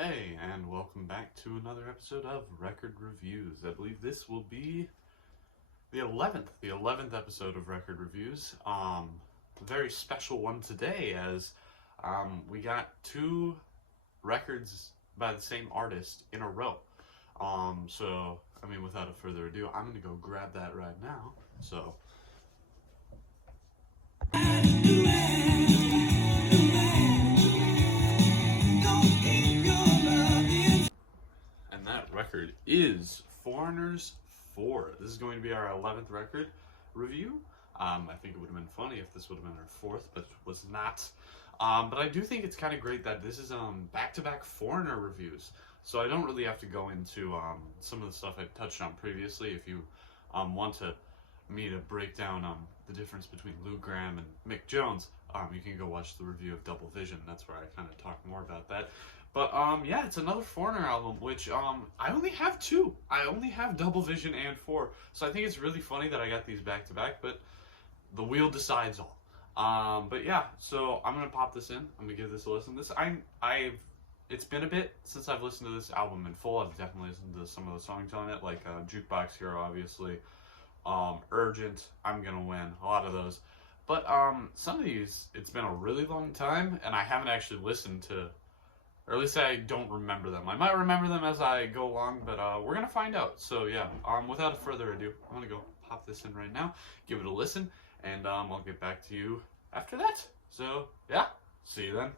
Hey, and welcome back to another episode of Record Reviews. I believe this will be the 11th episode of Record Reviews. A very special one today as we got two records by the same artist in a row. Without further ado, I'm gonna go grab that right now. And that record is Foreigners 4. This is going to be our 11th record review. I think it would have been funny if this would have been our fourth, but it was not. But I do think it's kind of great that this is back-to-back Foreigner reviews. So I don't really have to go into some of the stuff I touched on previously. If you want me to break down the difference between Lou Gramm and Mick Jones, you can go watch the review of Double Vision. That's where I kind of talk more about that. But yeah, it's another Foreigner album, which I only have two. I only have Double Vision and 4. So I think it's really funny that I got these back to back, but the wheel decides all. But yeah, so I'm gonna pop this in. I'm gonna give this a listen. It's been a bit since I've listened to this album in full. I've definitely listened to some of the songs on it, like Jukebox Hero, obviously. Urgent, I'm Gonna Win, a lot of those. But some of these, it's been a really long time, and I haven't actually listened to, or at least I don't remember them. I might remember them as I go along, but we're gonna find out. So yeah, without further ado, I'm gonna go pop this in right now, give it a listen, and I'll get back to you after that. So yeah, see you then.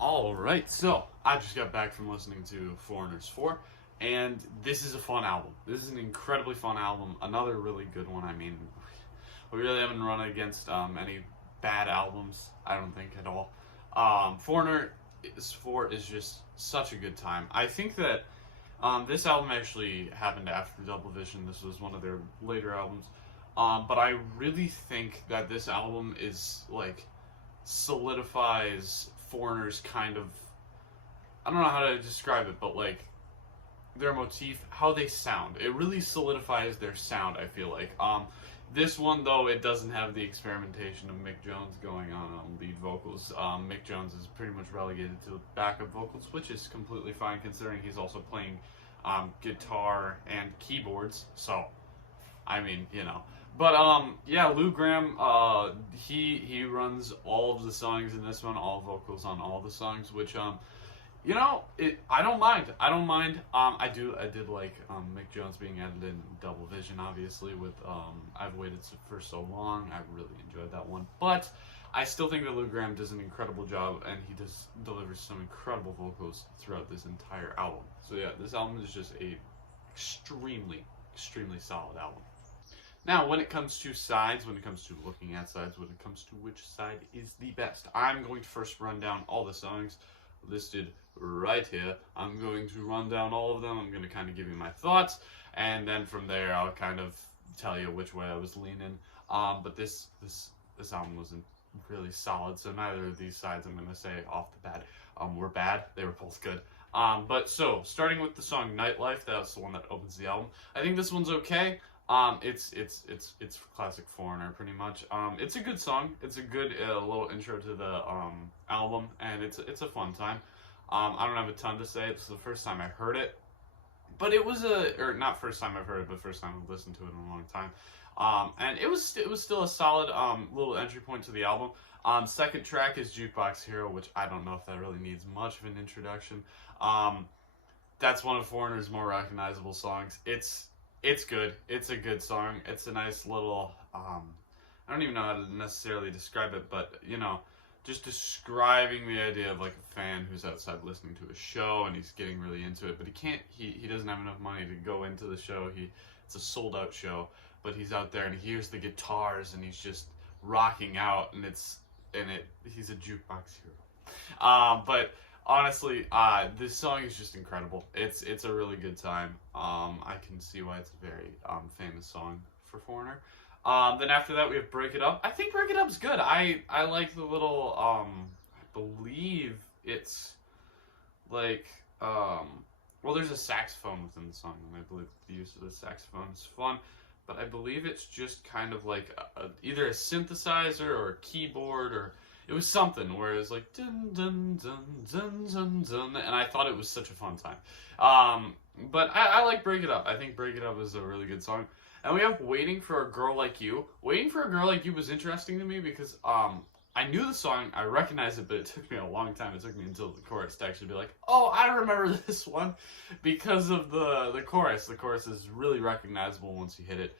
Alright, so I just got back from listening to Foreigners 4, and this is a fun album. This is an incredibly fun album. Another really good one. We really haven't run against any bad albums, I don't think, at all. Foreigner 4 is just such a good time. I think that this album actually happened after Double Vision. This was one of their later albums. But I really think that this album is like solidifies Foreigners kind of, I don't know how to describe it, but like their motif, how they sound. It really solidifies their sound, I feel like. This one, though, it doesn't have the experimentation of Mick Jones going on lead vocals. Mick Jones is pretty much relegated to backup vocals, which is completely fine considering he's also playing guitar and keyboards. So, I mean, you know. But yeah, Lou Gramm, he runs all of the songs in this one, all vocals on all the songs, which I don't mind. I did like Mick Jones being added in Double Vision, obviously, with I've Waited for So Long. I really enjoyed that one, but I still think that Lou Gramm does an incredible job, and he delivers some incredible vocals throughout this entire album. So yeah, this album is just a extremely solid album. Now, when it comes to sides, when it comes to looking at sides, when it comes to which side is the best, I'm going to first run down all the songs listed right here. I'm going to run down all of them. I'm going to kind of give you my thoughts, and then from there, I'll kind of tell you which way I was leaning. But this album wasn't really solid, so neither of these sides, I'm going to say off the bat, were bad. They were both good. But so, starting with the song Nightlife, that's the one that opens the album. I think this one's okay. It's classic Foreigner, pretty much. It's a good song. It's a good little intro to the album, and it's a fun time. I don't have a ton to say. It's the first time I heard it. but it was or not first time I've heard it, but first time I've listened to it in a long time. And it was still a solid little entry point to the album. Second track is Jukebox Hero, which I don't know if that really needs much of an introduction. That's one of Foreigner's more recognizable songs. It's good. It's a good song. It's a nice little I don't even know how to necessarily describe it, but you know, just describing the idea of like a fan who's outside listening to a show and he's getting really into it, but he doesn't have enough money to go into the show. It's a sold out show, but he's out there and he hears the guitars and he's just rocking out, and he's a jukebox hero. But honestly, this song is just incredible. It's a really good time. I can see why it's a very famous song for Foreigner. Then after that we have Break It Up. I think Break It Up's good. I like the little I believe it's like well, there's a saxophone within the song, and I believe the use of the saxophone is fun. But I believe it's just kind of like either a synthesizer or a keyboard, or it was something where it was like dun dun dun dun dun dun, and I thought it was such a fun time. But I like Break It Up. I think Break It Up is a really good song. And we have Waiting for a Girl Like You. Waiting for a Girl Like You was interesting to me because I knew the song, I recognized it, but it took me a long time. It took me until the chorus to actually be like, oh, I remember this one because of the chorus. The chorus is really recognizable once you hit it.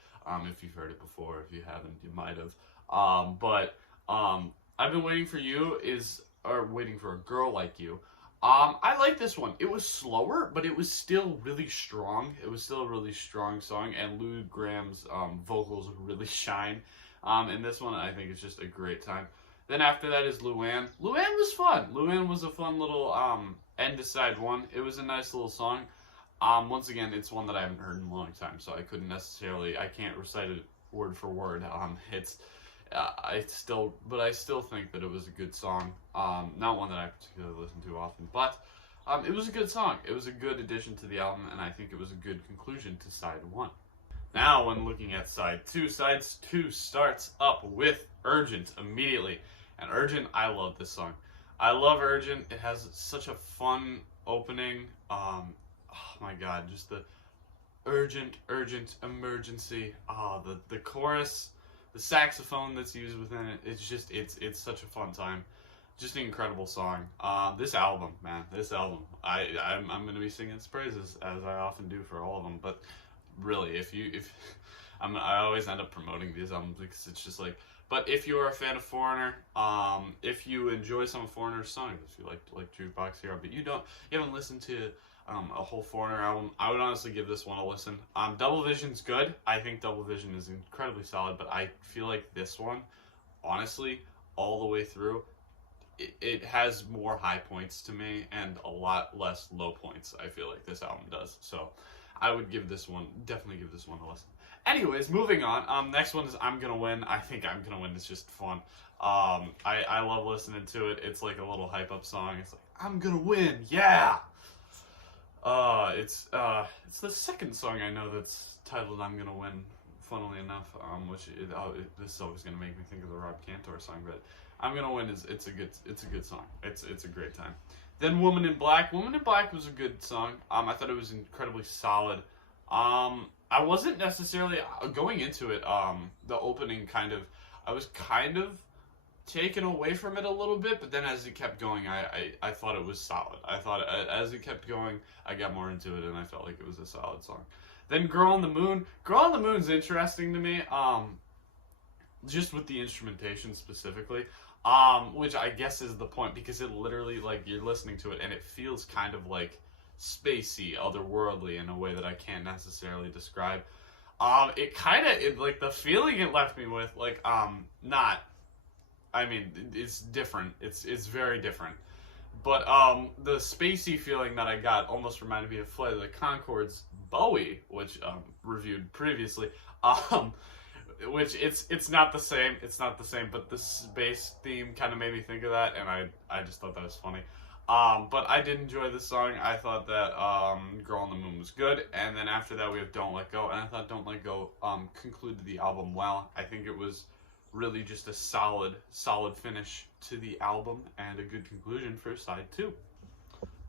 If you've heard it before, if you haven't, you might have. But I've Been Waiting for You or Waiting for a Girl Like You. I like this one. It was slower, but it was still really strong. It was still a really strong song, and Lou Graham's vocals really shine. And this one, I think, is just a great time. Then after that is Luann. Luann was fun. Luann was a fun little end to side one. It was a nice little song. Once again, it's one that I haven't heard in a long time, so I can't recite it word for word. I still think that it was a good song. Not one that I particularly listen to often, but it was a good song. It was a good addition to the album, and I think it was a good conclusion to side one. Now, when looking at side two starts up with Urgent immediately. And Urgent, I love this song. I love Urgent. It has such a fun opening. Oh my god, just the urgent, emergency. The chorus, the saxophone that's used within it, it's such a fun time. Just an incredible song. This album, I'm gonna be singing its praises as I often do for all of them. But really, I always end up promoting these albums because it's just like. But if you are a fan of Foreigner, if you enjoy some of Foreigner's songs, if you like Jukebox Hero, but you haven't listened to a whole Foreigner album, I would honestly give this one a listen. Double Vision's good. I think Double Vision is incredibly solid, but I feel like this one, honestly, all the way through, it has more high points to me and a lot less low points. I feel like this album does. So I would definitely give this one a listen. Anyways, moving on. Next one is I'm Gonna Win. I think I'm Gonna Win is just fun. I love listening to it. It's like a little hype up song. It's like, I'm gonna win, yeah! It's the second song I know that's titled I'm Gonna Win, funnily enough, this is always gonna make me think of the Rob Cantor song, but I'm Gonna Win it's a good song. It's a great time. Then Woman in Black. Woman in Black was a good song. I thought it was incredibly solid. I wasn't necessarily going into it. The opening I was kind of taken away from it a little bit, but then as it kept going, I thought it was solid. I thought as it kept going, I got more into it, and I felt like it was a solid song. Then Girl on the Moon. Girl on the Moon's interesting to me. Just with the instrumentation specifically. Which I guess is the point, because it literally, like, you're listening to it and it feels kind of like spacey, otherworldly in a way that I can't necessarily describe. The feeling it left me with, it's different. It's very different. But the spacey feeling that I got almost reminded me of Flight of the Conchords' Bowie, which reviewed previously. Which it's not the same. It's not the same, but the space theme kind of made me think of that, and I just thought that was funny. But I did enjoy this song. I thought that Girl on the Moon was good, and then after that we have Don't Let Go, and I thought Don't Let Go concluded the album well. I think it was really just a solid finish to the album and a good conclusion for side two.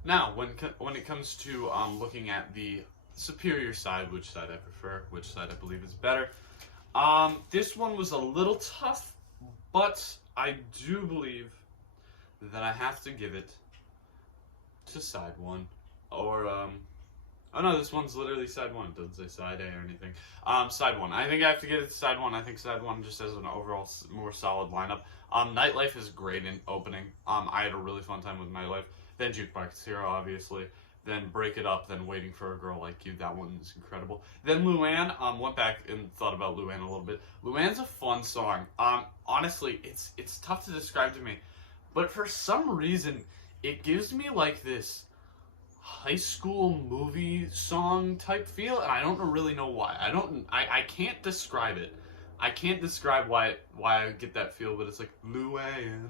Now, when it comes to looking at the superior side, which side I prefer, which side I believe is better. This one was a little tough, but I do believe that I have to give it to side one. Or, oh no, this one's literally side one. It doesn't say side A or anything. Side one. I think I have to give it to side one. I think side one just has an overall more solid lineup. Nightlife is great in opening. I had a really fun time with Nightlife. Then Jukebox Hero, obviously. Then Break It Up, then Waiting for a Girl Like You. That one is incredible. Then Luann, went back and thought about Luann a little bit. Luann's a fun song. Honestly, it's tough to describe to me. But for some reason, it gives me like this high school movie song type feel, and I don't really know why. I can't describe it. I can't describe why I get that feel, but it's like Luann,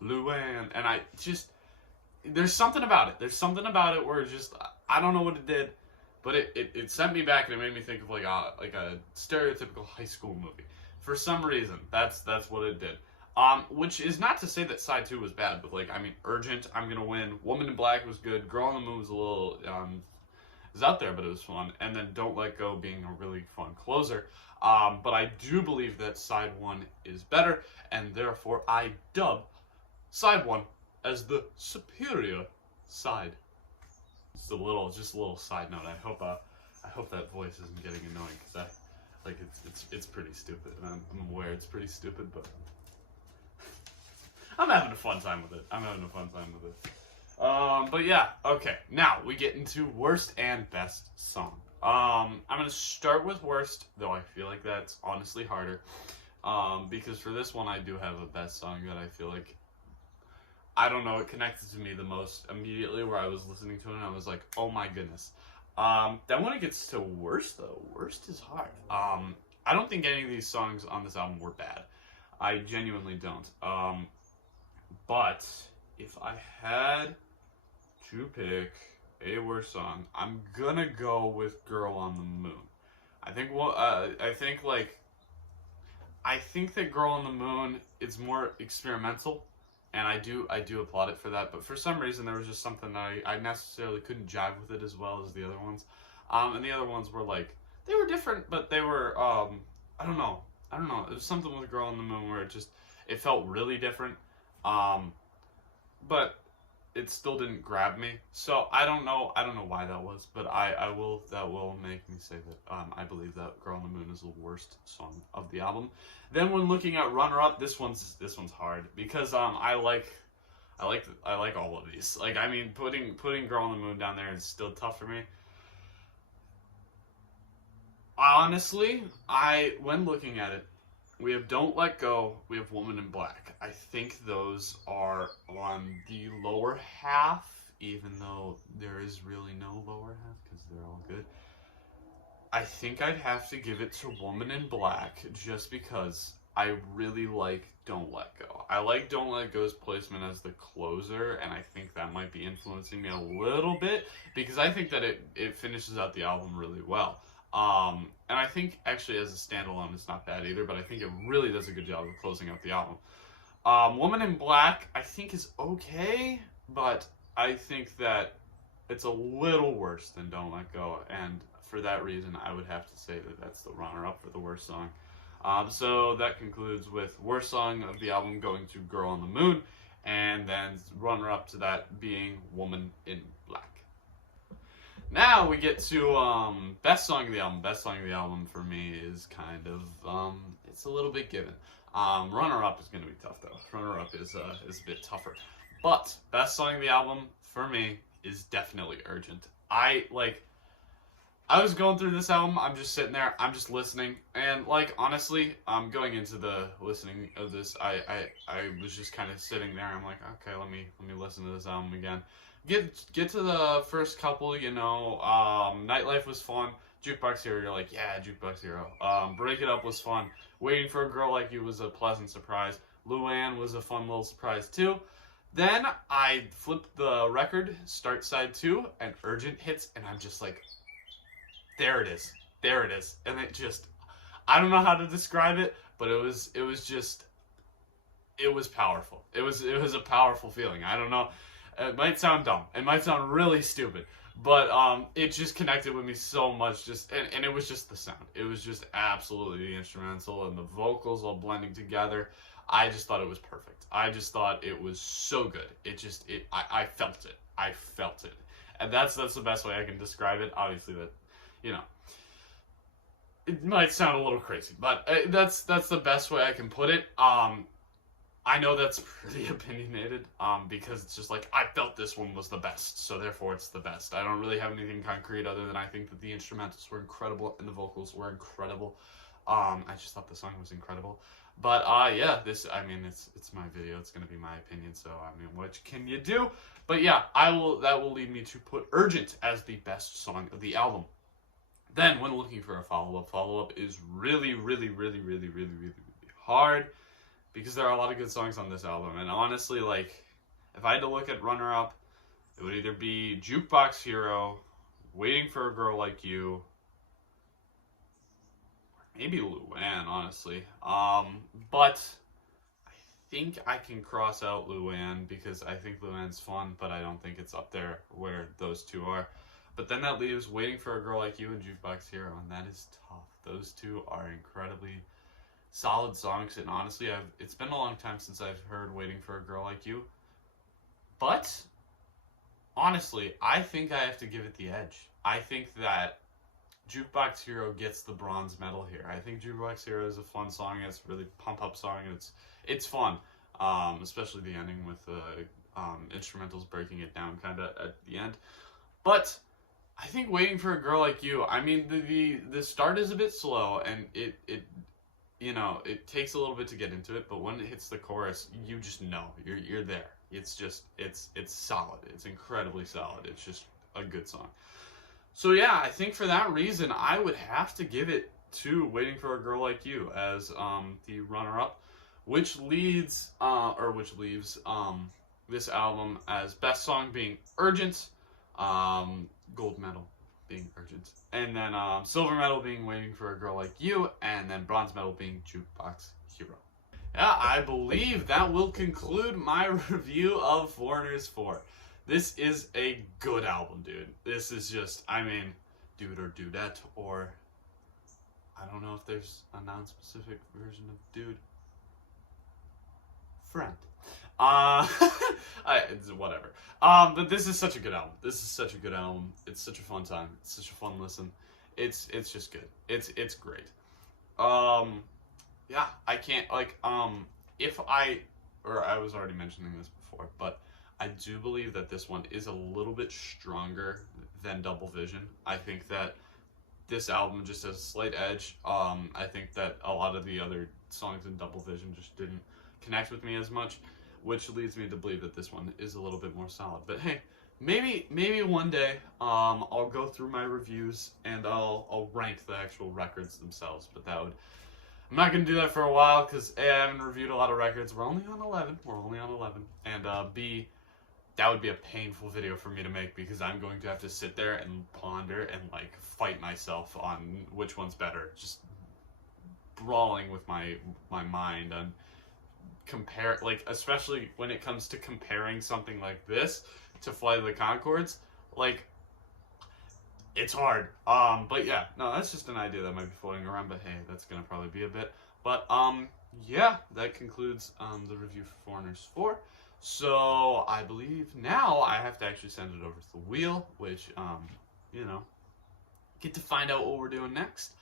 and I just, there's something about it. There's something about it where it's just, I don't know what it did, but it sent me back and it made me think of like a stereotypical high school movie. For some reason, that's what it did. Which is not to say that side 2 was bad, but like, I mean, Urgent, I'm Gonna Win, Woman in Black was good, Girl on the Moon was a little, was out there, but it was fun, and then Don't Let Go being a really fun closer. But I do believe that side 1 is better, and therefore I dub side 1 as the superior side. Just a little side note. I hope that voice isn't getting annoying, because it's pretty stupid, and I'm aware it's pretty stupid, but I'm having a fun time with it. But yeah, okay. Now we get into worst and best song. I'm gonna start with worst, though I feel like that's honestly harder. Because for this one, I do have a best song that I feel like, I don't know, it connected to me the most immediately, where I was listening to it and I was like, oh my goodness. Then when it gets to worst, though, worst is hard. I don't think any of these songs on this album were bad. I genuinely don't. But if I had to pick a worst song, I'm gonna go with Girl on the Moon. I think that Girl on the Moon is more experimental, and I do applaud it for that. But for some reason, there was just something that I necessarily couldn't jive with it as well as the other ones. And the other ones were like, they were different, but they were I don't know. It was something with Girl on the Moon where it felt really different. But it still didn't grab me. So I don't know why that was, but that will make me say that I believe that Girl on the Moon is the worst song of the album. Then when looking at runner-up, this one's hard, because I like all of these. Like, I mean, putting Girl on the Moon down there is still tough for me. Honestly, when looking at it, we have Don't Let Go, we have Woman in Black. I think those are on the lower half, even though there is really no lower half, because they're all good. I think I'd have to give it to Woman in Black, just because I really like Don't Let Go. I like Don't Let Go's placement as the closer, and I think that might be influencing me a little bit, because I think that it finishes out the album really well. And I think actually as a standalone it's not bad either, but I think it really does a good job of closing out the album. Woman in Black I think is okay, but I think that it's a little worse than Don't Let Go, and for that reason I would have to say that that's the runner-up for the worst song. So that concludes with worst song of the album going to Girl on the Moon, and then runner-up to that being Woman in Black. Now we get to best song of the album. Best song of the album for me is kind of it's a little bit given. Runner-up is going to be tough though. Runner-up is a bit tougher. But best song of the album for me is definitely Urgent. I was going through this album, I'm just sitting there, I'm just listening, and like honestly, going into the listening of this, I was just kind of sitting there. I'm like, okay, let me listen to this album again. Get to the first couple, you know. Nightlife was fun. Jukebox Hero, you're like, yeah, Jukebox Hero. Break It Up was fun. Waiting for a Girl Like You was a pleasant surprise. Luann was a fun little surprise too. Then I flipped the record, start side 2, and Urgent hits, and I'm just like, there it is, and it just, I don't know how to describe it, but it was powerful. It was a powerful feeling. I don't know. It might sound dumb. It might sound really stupid. But it just connected with me so much. And it was just the sound. It was just absolutely the instrumental and the vocals all blending together. I just thought it was perfect. I just thought it was so good. I felt it. I felt it. And that's the best way I can describe it. Obviously, that, you know, it might sound a little crazy, but that's the best way I can put it. I know that's pretty opinionated, because it's just like, I felt this one was the best, so therefore it's the best. I don't really have anything concrete other than I think that the instrumentals were incredible and the vocals were incredible. I just thought the song was incredible. But yeah, it's my video. It's gonna be my opinion. So I mean, what can you do? But yeah, that will lead me to put Urgent as the best song of the album. Then, when looking for a follow-up is really, really, really, really, really, really, really hard, because there are a lot of good songs on this album. And honestly, like, if I had to look at runner-up, it would either be Jukebox Hero, Waiting for a Girl Like You, maybe Luann, honestly. But I think I can cross out Luann, because I think Luann's fun, but I don't think it's up there where those two are. But then that leaves Waiting for a Girl Like You and Jukebox Hero, and that is tough. Those two are incredibly solid songs, and honestly, it's been a long time since I've heard Waiting for a Girl Like You. But honestly, I think I have to give it the edge. I think that Jukebox Hero gets the bronze medal here. I think Jukebox Hero is a fun song. It's a really pump-up song. It's fun, especially the ending with the instrumentals breaking it down kind of at the end. But I think Waiting for a Girl Like You, I mean, the start is a bit slow, and it takes a little bit to get into it, but when it hits the chorus, you just know you're there. It's solid. It's incredibly solid. It's just a good song. So yeah, I think for that reason, I would have to give it to Waiting for a Girl Like You as the runner-up, which leaves this album as best song being Urgent, gold medal being Urgent, and then silver medal being Waiting for a Girl Like You, and then bronze medal being Jukebox Hero. Yeah, I believe that will conclude my review of Foreigners 4. This is a good album, dude. This is just, I mean, Dude or Dudette, or I don't know if there's a non-specific version of Dude. Friend. Whatever. But this is such a good album. This is such a good album. It's such a fun time. It's such a fun listen. It's just good. It's great. Yeah, I can't, like, I was already mentioning this before, but I do believe that this one is a little bit stronger than Double Vision. I think that this album just has a slight edge. I think that a lot of the other songs in Double Vision just didn't connect with me as much, which leads me to believe that this one is a little bit more solid. But hey, maybe one day I'll go through my reviews and I'll rank the actual records themselves. But I'm not gonna do that for a while, because A, I haven't reviewed a lot of records. We're only on 11. And B, that would be a painful video for me to make, because I'm going to have to sit there and ponder and like fight myself on which one's better. Just brawling with my mind on compare, like, especially when it comes to comparing something like this to Flight of the Conchords, like, it's hard. But yeah, no, that's just an idea that might be floating around, but hey, that's gonna probably be a bit. But yeah, that concludes the review for Foreigners 4. So I believe now I have to actually send it over to the wheel, which get to find out what we're doing next.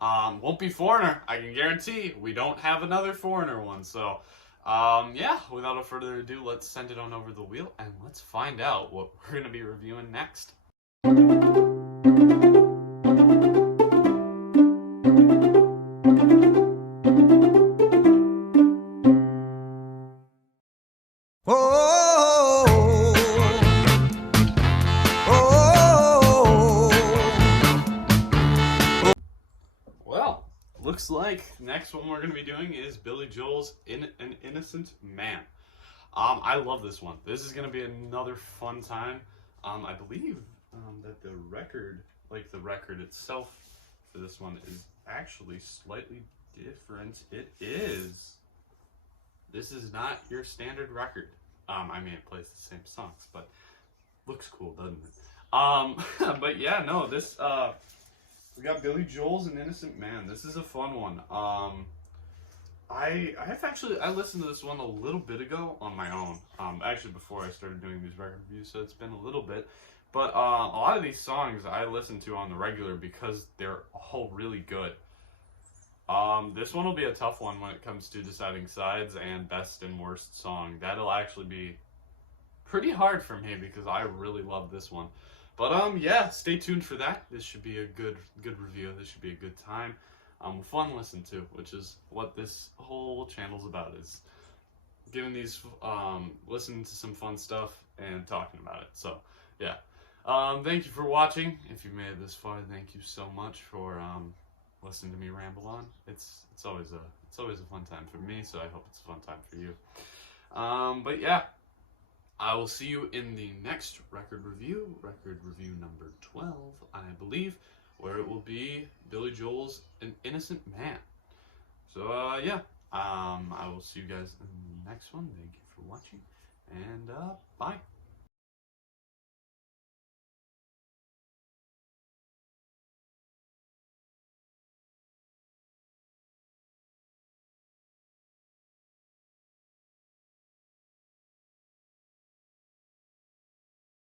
Won't be Foreigner, I can guarantee. We don't have another Foreigner one. So yeah, without further ado, let's send it on over the wheel and let's find out what we're going to be reviewing next. Looks like next one we're going to be doing is Billy Joel's An Innocent Man. I love this one. This is going to be another fun time. I believe that the record itself for this one is actually slightly different. It is. This is not your standard record. I mean, it plays the same songs, but looks cool, doesn't it? But yeah, no, this we got Billy Joel's An Innocent Man. This is a fun one. I listened to this one a little bit ago on my own. Actually before I started doing these record reviews, so it's been a little bit. But a lot of these songs I listen to on the regular because they're all really good. This one will be a tough one when it comes to deciding sides and best and worst song. That'll actually be pretty hard for me because I really love this one. But yeah, stay tuned for that. This should be a good review. This should be a good time. Fun listen to, which is what this whole channel's about, is giving these listening to some fun stuff and talking about it. So yeah. Thank you for watching. If you made it this far, thank you so much for listening to me ramble on. It's always a fun time for me, so I hope it's a fun time for you. But yeah, I will see you in the next record review number 12, I believe, where it will be Billy Joel's An Innocent Man. So yeah, I will see you guys in the next one. Thank you for watching, and bye.